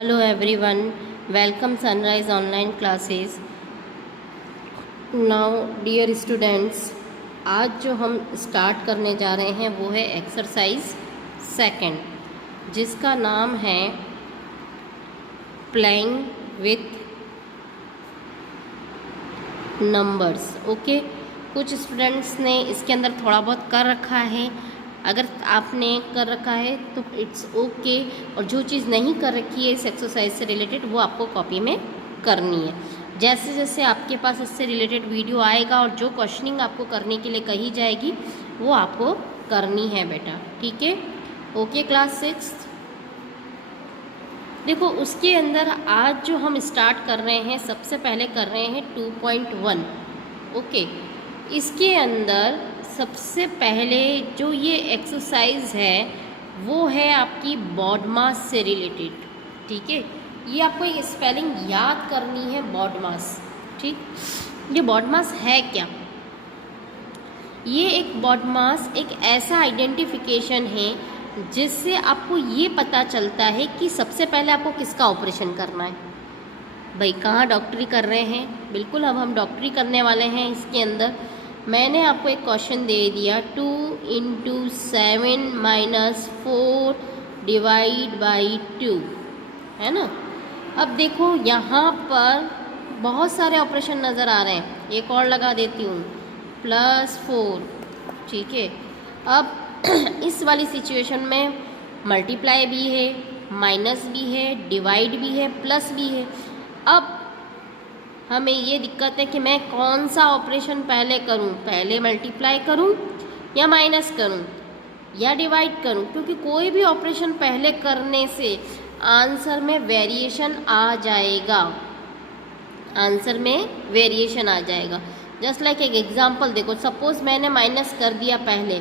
Hello everyone, welcome Sunrise online classes. Now dear students, आज जो हम स्टार्ट करने जा रहे हैं वो है एक्सरसाइज सेकंड, जिसका नाम है प्लेइंग विथ नंबर्स। ओके, कुछ स्टूडेंट्स ने इसके अंदर थोड़ा बहुत कर रखा है। अगर आपने कर रखा है तो इट्स ओके, और जो चीज़ नहीं कर रखी है इस एक्सरसाइज से रिलेटेड वो आपको कॉपी में करनी है। जैसे जैसे आपके पास इससे रिलेटेड वीडियो आएगा और जो क्वेश्चनिंग आपको करने के लिए कही जाएगी वो आपको करनी है बेटा, ठीक है। ओके क्लास 6, देखो उसके अंदर आज जो हम स्टार्ट कर रहे हैं सबसे पहले कर रहे हैं 2.1। ओके, इसके अंदर सबसे पहले जो ये एक्सरसाइज है वो है आपकी बॉडमास से रिलेटेड, ठीक है। ये आपको एक स्पेलिंग याद करनी है, बॉडमास, ठीक। ये बॉडमास है क्या? ये एक बॉडमास एक ऐसा आइडेंटिफिकेशन है जिससे आपको ये पता चलता है कि सबसे पहले आपको किसका ऑपरेशन करना है। भाई कहाँ डॉक्टरी कर रहे हैं? बिल्कुल, अब हम डॉक्टरी करने वाले हैं। इसके अंदर मैंने आपको एक क्वेश्चन दे दिया, 2 × 7 - 4 ÷ 2, है ना। अब देखो यहाँ पर बहुत सारे ऑपरेशन नज़र आ रहे हैं, एक और लगा देती हूँ, +4, ठीक है। अब इस वाली सिचुएशन में मल्टीप्लाई भी है, माइनस भी है, डिवाइड भी है, प्लस भी है। अब हमें ये दिक्कत है कि मैं कौन सा ऑपरेशन पहले करूं, पहले मल्टीप्लाई करूं या माइनस करूं या डिवाइड करूं, क्योंकि कोई भी ऑपरेशन पहले करने से आंसर में वेरिएशन आ जाएगा, आंसर में वेरिएशन आ जाएगा। जस्ट लाइक एक एग्जांपल देखो, सपोज मैंने माइनस कर दिया पहले,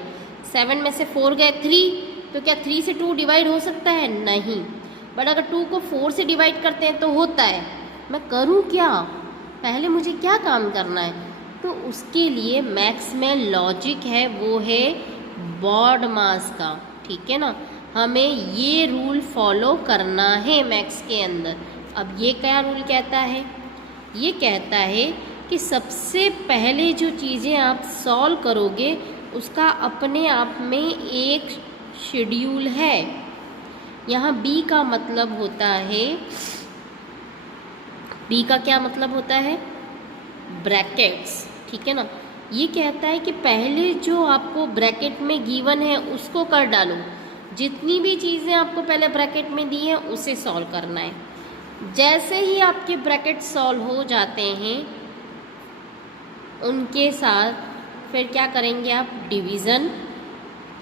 7 में से 4 गए 3, तो क्या 3 से 2 डिवाइड हो सकता है? नहीं। बट अगर 2 को 4 से डिवाइड करते हैं तो होता है। मैं करूं क्या? पहले मुझे क्या काम करना है? तो उसके लिए मैथ्स में लॉजिक है, वो है बॉडमास का, ठीक है ना। हमें ये रूल फॉलो करना है मैथ्स के अंदर। अब ये क्या रूल कहता है? ये कहता है कि सबसे पहले जो चीज़ें आप सॉल्व करोगे उसका अपने आप में एक शेड्यूल है। यहाँ बी का मतलब होता है, बी का क्या मतलब होता है? ब्रैकेट्स, ठीक है ना। ये कहता है कि पहले जो आपको ब्रैकेट में गिवन है उसको कर डालो, जितनी भी चीज़ें आपको पहले ब्रैकेट में दी हैं उसे सॉल्व करना है। जैसे ही आपके ब्रैकेट सॉल्व हो जाते हैं उनके साथ फिर क्या करेंगे आप? डिवीज़न,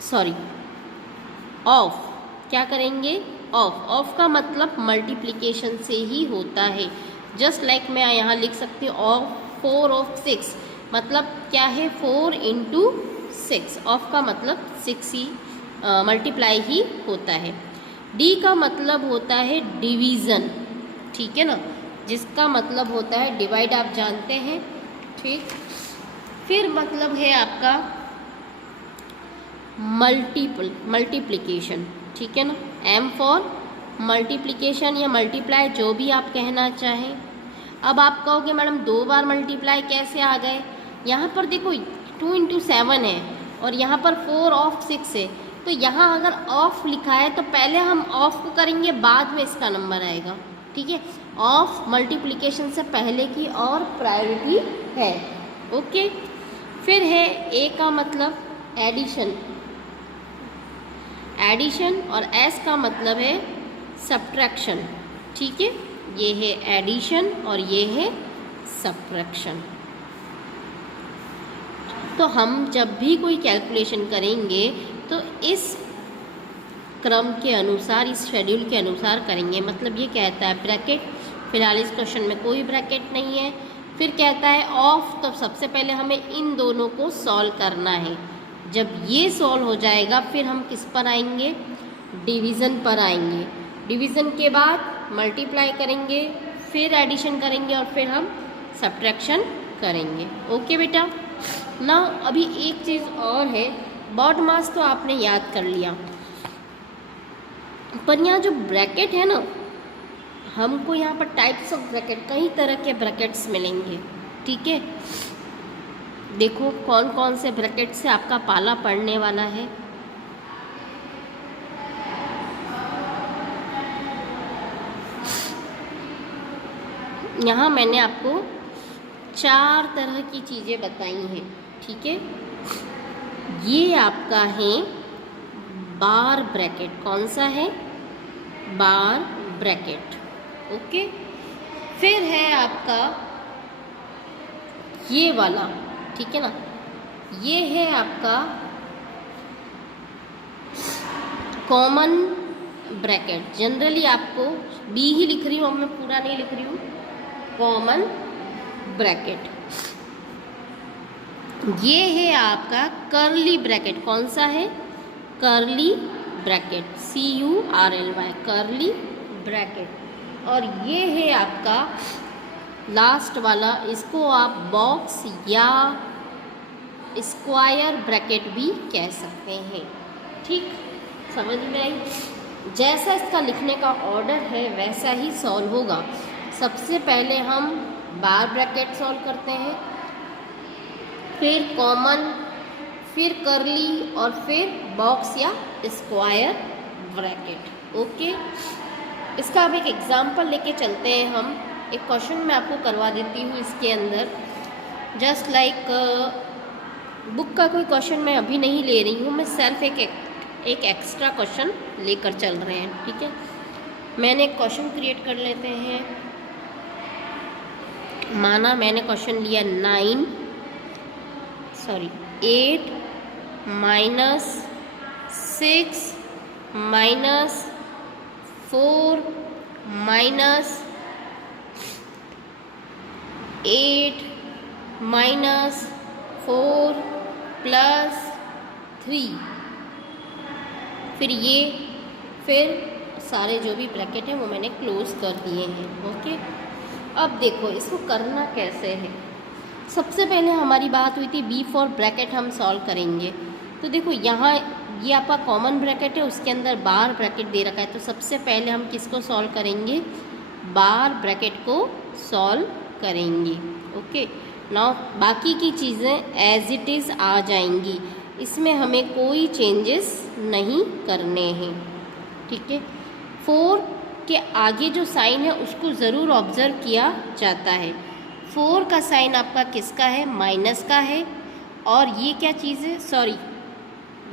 सॉरी ऑफ, क्या करेंगे? ऑफ। ऑफ का मतलब मल्टीप्लिकेशन से ही होता है। जस्ट लाइक मैं यहाँ लिख सकती हूँ ऑफ 4 ऑफ 6, मतलब क्या है? 4 × 6। ऑफ का मतलब 6 ही मल्टीप्लाई ही होता है। डी का मतलब होता है डिवीज़न, ठीक है ना, जिसका मतलब होता है डिवाइड, आप जानते हैं, ठीक। फिर मतलब है आपका मल्टीप्लिकेशन, ठीक है ना। एम फॉर मल्टीप्लिकेशन या मल्टीप्लाई, जो भी आप कहना चाहें। अब आप कहोगे मैडम 2 बार मल्टीप्लाई कैसे आ गए? यहाँ पर देखो 2 × 7 है और यहाँ पर 4 ऑफ 6 है, तो यहाँ अगर ऑफ लिखा है तो पहले हम ऑफ को करेंगे, बाद में इसका नंबर आएगा, ठीक है। ऑफ मल्टीप्लिकेशन से पहले की और प्रायोरिटी है। ओके, फिर है ए का मतलब एडिशन, एडिशन, और एस का मतलब है सब्ट्रैक्शन, ठीक है। ये है एडिशन और ये है सब्ट्रैक्शन। तो हम जब भी कोई कैलकुलेशन करेंगे तो इस क्रम के अनुसार, इस शेड्यूल के अनुसार करेंगे। मतलब ये कहता है ब्रैकेट, फिलहाल इस क्वेश्चन में कोई ब्रैकेट नहीं है। फिर कहता है ऑफ, तो सबसे पहले हमें इन दोनों को सॉल्व करना है। जब ये सॉल्व हो जाएगा फिर हम किस पर आएंगे? डिवीज़न पर आएंगे। डिवीज़न के बाद मल्टीप्लाई करेंगे, फिर एडिशन करेंगे और फिर हम सब्ट्रैक्शन करेंगे। ओके बेटा। ना अभी एक चीज़ और है, बॉडमास तो आपने याद कर लिया, पर यहाँ जो ब्रैकेट है ना, हमको यहाँ पर टाइप्स ऑफ ब्रैकेट, कई तरह के ब्रैकेट्स मिलेंगे, ठीक है। देखो कौन कौन से ब्रैकेट से आपका पाला पड़ने वाला है। यहाँ मैंने आपको 4 तरह की चीज़ें बताई हैं, ठीक है। ये आपका है बार ब्रैकेट। कौन सा है? बार ब्रैकेट, ओके। फिर है आपका ये वाला, ठीक है ना, ये है आपका कॉमन ब्रैकेट। जनरली आपको बी ही लिख रही हूँ, अब मैं पूरा नहीं लिख रही हूँ। Common bracket. ये है आपका कर्ली ब्रैकेट। कौन सा है? Curly bracket, CURLY, curly bracket. और ये है आपका लास्ट वाला, इसको आप बॉक्स या स्क्वायर ब्रैकेट भी कह सकते हैं, ठीक। समझ में आई? जैसा इसका लिखने का ऑर्डर है वैसा ही सॉल्व होगा। सबसे पहले हम बार ब्रैकेट सॉल्व करते हैं, फिर कॉमन, फिर कर्ली और फिर बॉक्स या स्क्वायर ब्रैकेट, ओके। इसका अब एक एग्जांपल लेके चलते हैं हम। एक क्वेश्चन मैं आपको करवा देती हूँ इसके अंदर, जस्ट लाइक बुक का कोई क्वेश्चन मैं अभी नहीं ले रही हूँ, मैं सेल्फ एक एक्स्ट्रा क्वेश्चन लेकर चल रहे हैं, ठीक है। मैंने एक क्वेश्चन क्रिएट कर लेते हैं। माना मैंने क्वेश्चन लिया 8 - 6 - 4 -8 - 4 + 3। फिर सारे जो भी ब्रैकेट हैं वो मैंने क्लोज कर दिए हैं, ओके। अब देखो इसको करना कैसे है। सबसे पहले हमारी बात हुई थी बी फॉर ब्रैकेट हम सॉल्व करेंगे। तो देखो यहाँ ये आपका कॉमन ब्रैकेट है, उसके अंदर बार ब्रैकेट दे रखा है। तो सबसे पहले हम किसको सॉल्व करेंगे? बार ब्रैकेट को सॉल्व करेंगे, ओके। नाउ बाकी की चीज़ें एज इट इज़ आ जाएंगी, इसमें हमें कोई चेंजेस नहीं करने हैं, ठीक है। 4 के आगे जो साइन है उसको ज़रूर ऑब्ज़र्व किया जाता है। 4 का साइन आपका किसका है? माइनस का है। और ये क्या चीज़ है? सॉरी,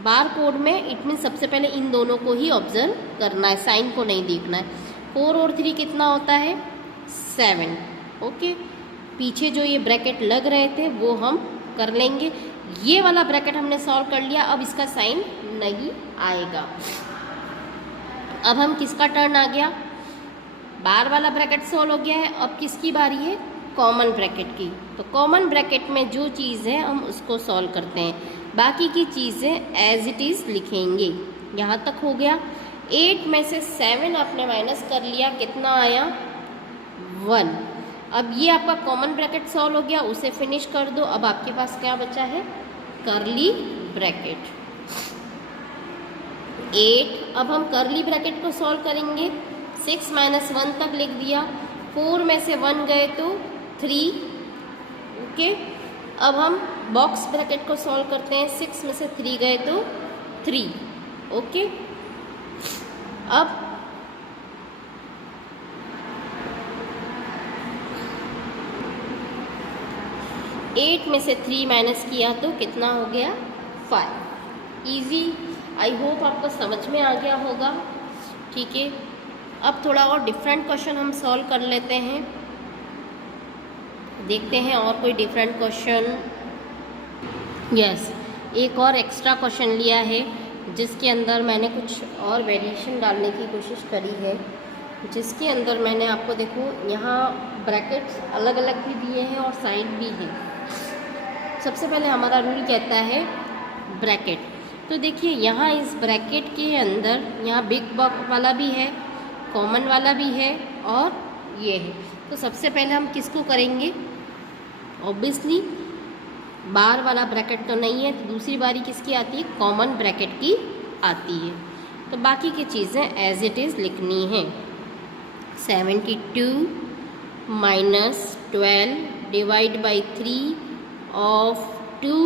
बार कोड में इट मीन सबसे पहले इन दोनों को ही ऑब्ज़र्व करना है, साइन को नहीं देखना है। 4 और 3 कितना होता है? 7, ओके। पीछे जो ये ब्रैकेट लग रहे थे वो हम कर लेंगे। ये वाला ब्रैकेट हमने सॉल्व कर लिया, अब इसका साइन नहीं आएगा। अब हम किसका टर्न आ गया? बार वाला ब्रैकेट सॉल्व हो गया है, अब किसकी बारी है? कॉमन ब्रैकेट की। तो कॉमन ब्रैकेट में जो चीज़ है हम उसको सॉल्व करते हैं, बाकी की चीज़ें एज इट इज़ लिखेंगे। यहाँ तक हो गया। 8 में से 7 आपने माइनस कर लिया, कितना आया? 1। अब ये आपका कॉमन ब्रैकेट सॉल्व हो गया, उसे फिनिश कर दो। अब आपके पास क्या बचा है? Curly bracket. 8। अब हम कर्ली ब्रैकेट को सॉल्व करेंगे। 6 - 1 तक लिख दिया। 4 में से 1 गए तो 3, ओके। अब हम बॉक्स ब्रैकेट को सॉल्व करते हैं। 6 में से 3 गए तो 3, ओके। अब 8 में से 3 माइनस किया तो कितना हो गया? 5। इजी, आई होप आपको समझ में आ गया होगा, ठीक है। अब थोड़ा और डिफरेंट क्वेश्चन हम सॉल्व कर लेते हैं, देखते हैं और कोई डिफरेंट क्वेश्चन। यस, एक और एक्स्ट्रा क्वेश्चन लिया है जिसके अंदर मैंने कुछ और वेरिएशन डालने की कोशिश करी है, जिसके अंदर मैंने आपको देखो यहाँ ब्रैकेट्स अलग अलग भी दिए हैं और साइन भी है। सबसे पहले हमारा रूल कहता है ब्रैकेट। तो देखिए यहाँ इस ब्रैकेट के अंदर यहाँ बिग बॉक्स वाला भी है, कॉमन वाला भी है और ये है। तो सबसे पहले हम किसको करेंगे? ऑब्वियसली बार वाला ब्रैकेट तो नहीं है, तो दूसरी बारी किसकी आती है? कॉमन ब्रैकेट की आती है। तो बाकी की चीज़ें एज इट इज़ लिखनी है। 72 minus 12 divide by 3 of 2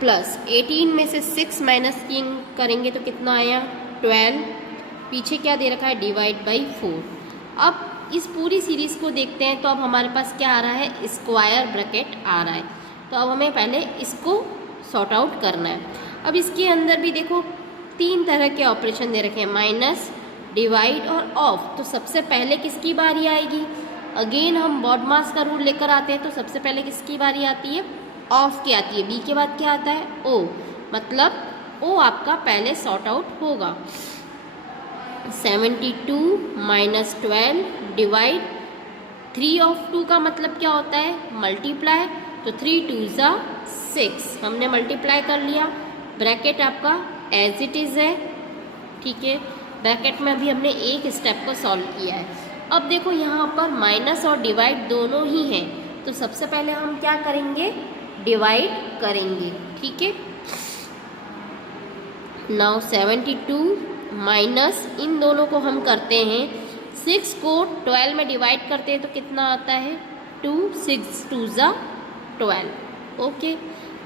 plus 18 में से 6 माइनस करेंगे तो कितना आया 12, पीछे क्या दे रखा है डिवाइड बाई 4। अब इस पूरी सीरीज़ को देखते हैं तो अब हमारे पास क्या आ रहा है स्क्वायर ब्रैकेट आ रहा है। तो अब हमें पहले इसको सॉर्ट आउट करना है। अब इसके अंदर भी देखो 3 तरह के ऑपरेशन दे रखे हैं, माइनस, डिवाइड और ऑफ। तो सबसे पहले किसकी बारी आएगी, अगेन हम बॉडमास का रूल लेकर आते हैं। तो सबसे पहले किसकी बारी आती है, ऑफ की आती है। बी के बाद क्या आता है ओ, मतलब ओ आपका पहले सॉर्ट आउट होगा। 72 माइनस 12 डिवाइड 3 ऑफ 2 का मतलब क्या होता है मल्टीप्लाई। तो 3 2 ज़ा 6, हमने मल्टीप्लाई कर लिया। ब्रैकेट आपका एज इट इज़ है, ठीक है। ब्रैकेट में अभी हमने एक स्टेप को सॉल्व किया है। अब देखो यहाँ पर माइनस और डिवाइड दोनों ही हैं, तो सबसे पहले हम क्या करेंगे डिवाइड करेंगे, ठीक है। नाउ 72 माइनस इन दोनों को हम करते हैं 6 को 12 में डिवाइड करते हैं तो कितना आता है 2, 6 2 ज़ा 12। ओके,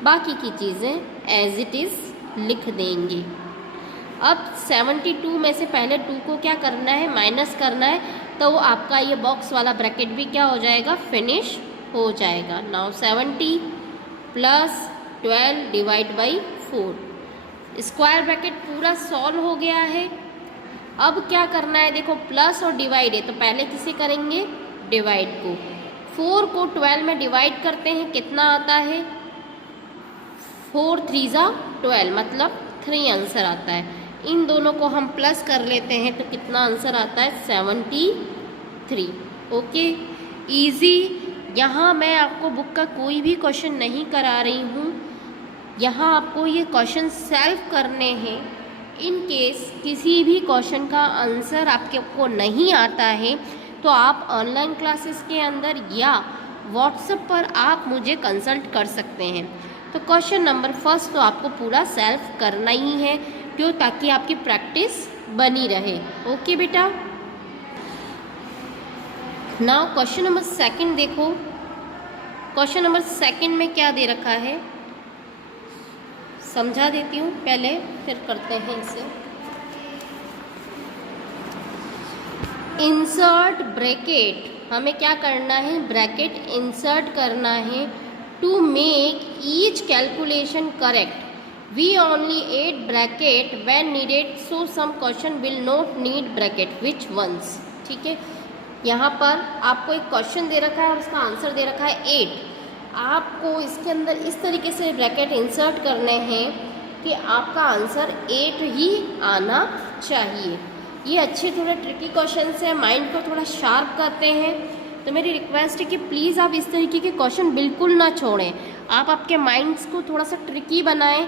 बाकी की चीज़ें एज इट इज़ लिख देंगे। अब 72 में से पहले 2 को क्या करना है माइनस करना है, तो वो आपका ये बॉक्स वाला ब्रैकेट भी क्या हो जाएगा फिनिश हो जाएगा। Now 70 plus 12 divide by 4, square bracket पूरा सॉल्व हो गया है। अब क्या करना है देखो प्लस और डिवाइड है, तो पहले किसे करेंगे डिवाइड को। 4 को 12 में डिवाइड करते हैं कितना आता है 4 3 ज़ा 12, मतलब 3 आंसर आता है। इन दोनों को हम प्लस कर लेते हैं तो कितना आंसर आता है 73। Okay, easy. यहाँ मैं आपको बुक का कोई भी क्वेश्चन नहीं करा रही हूँ, यहाँ आपको ये क्वेश्चन सेल्फ करने हैं। इन केस किसी भी क्वेश्चन का आंसर आपको नहीं आता है तो आप ऑनलाइन क्लासेस के अंदर या व्हाट्सएप पर आप मुझे कंसल्ट कर सकते हैं। तो क्वेश्चन नंबर फर्स्ट तो आपको पूरा सेल्फ करना ही है, क्यों, ताकि आपकी प्रैक्टिस बनी रहे। ओके बेटा। नाउ क्वेश्चन नंबर सेकंड देखो। क्वेश्चन नंबर सेकंड में क्या दे रखा है समझा देती हूँ पहले, फिर करते हैं इसे। इंसर्ट ब्रैकेट, हमें क्या करना है ब्रैकेट इंसर्ट करना है। To make each calculation correct we only add bracket when needed, so some question will not need bracket which ones. ठीक है, यहाँ पर आपको एक क्वेश्चन दे रखा है और उसका आंसर दे रखा है 8। आपको इसके अंदर इस तरीके से ब्रैकेट इंसर्ट करने हैं कि आपका आंसर 8 ही आना चाहिए। ये अच्छे थोड़े ट्रिकी क्वेश्चन हैं, माइंड को थोड़ा शार्प करते हैं। तो मेरी रिक्वेस्ट है कि प्लीज़ आप इस तरीके के क्वेश्चन बिल्कुल ना छोड़ें। आप आपके माइंड्स को थोड़ा सा ट्रिकी बनाएं।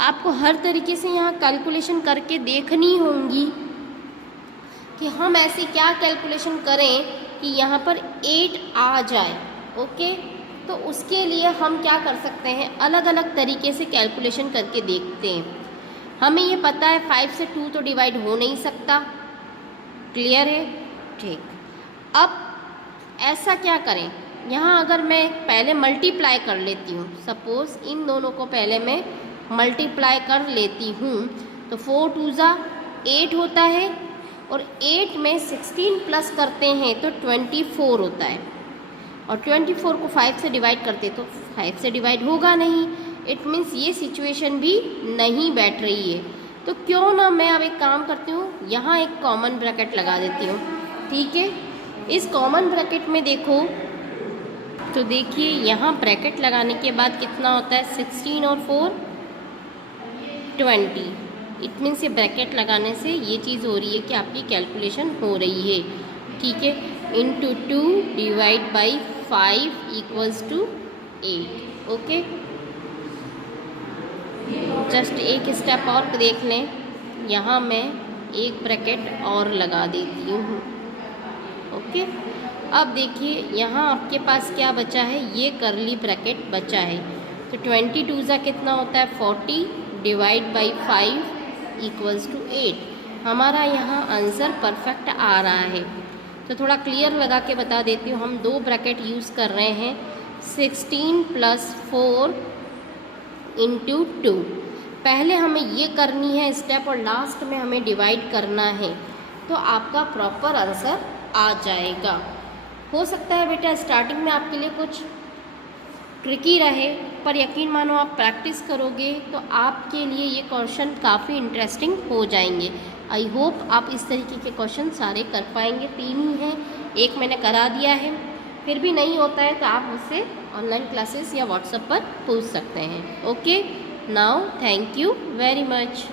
आपको हर तरीके से यहाँ कैलकुलेशन करके देखनी होंगी कि हम ऐसी क्या कैलकुलेशन करें कि यहाँ पर 8 आ जाए। ओके, तो उसके लिए हम क्या कर सकते हैं, अलग अलग तरीके से कैलकुलेशन करके देखते हैं। हमें ये पता है 5 से 2 तो डिवाइड हो नहीं सकता, क्लियर है, ठीक। अब ऐसा क्या करें, यहाँ अगर मैं पहले मल्टीप्लाई कर लेती हूँ, सपोज़ इन दोनों को पहले मैं मल्टीप्लाई कर लेती हूँ, तो 4 2 ज़ा 8 होता है और 8 में 16 प्लस करते हैं तो 24 होता है, और 24 को 5 से डिवाइड करते तो 5 से डिवाइड होगा नहीं। इट मीन्स ये सिचुएशन भी नहीं बैठ रही है। तो क्यों ना मैं अब एक काम करती हूँ, यहाँ एक कॉमन ब्रैकेट लगा देती हूँ। ठीक है, इस कॉमन ब्रैकेट में देखो तो देखिए यहाँ ब्रैकेट लगाने के बाद कितना होता है 16 और 4 20। इट मीन्स ये ब्रैकेट लगाने से ये चीज़ हो रही है कि आपकी कैलकुलेशन हो रही है। ठीक है, into 2 divide by 5 equals to 8। Okay, just एक स्टेप और देख लें, यहाँ मैं एक ब्रैकेट और लगा देती हूँ। ओके, अब देखिए यहाँ आपके पास क्या बचा है, ये करली ब्रैकेट बचा है। तो 22 ज़ा कितना होता है 40 डिवाइड बाई 5 इक्वल्स टू 8। हमारा यहाँ आंसर परफेक्ट आ रहा है। तो थोड़ा क्लियर लगा के बता देती हूँ, हम 2 ब्रैकेट यूज़ कर रहे हैं, 16 + 4 × 2। पहले हमें ये करनी है स्टेप और लास्ट में हमें डिवाइड करना है, तो आपका प्रॉपर आंसर आ जाएगा। हो सकता है बेटा स्टार्टिंग में आपके लिए कुछ ट्रिकी रहे, पर यकीन मानो आप प्रैक्टिस करोगे तो आपके लिए ये क्वेश्चन काफ़ी इंटरेस्टिंग हो जाएंगे। आई होप आप इस तरीके के क्वेश्चन सारे कर पाएंगे। 3 ही हैं, एक मैंने करा दिया है, फिर भी नहीं होता है तो आप मुझसे ऑनलाइन क्लासेस या व्हाट्सएप पर पूछ सकते हैं। Okay, now thank you very much.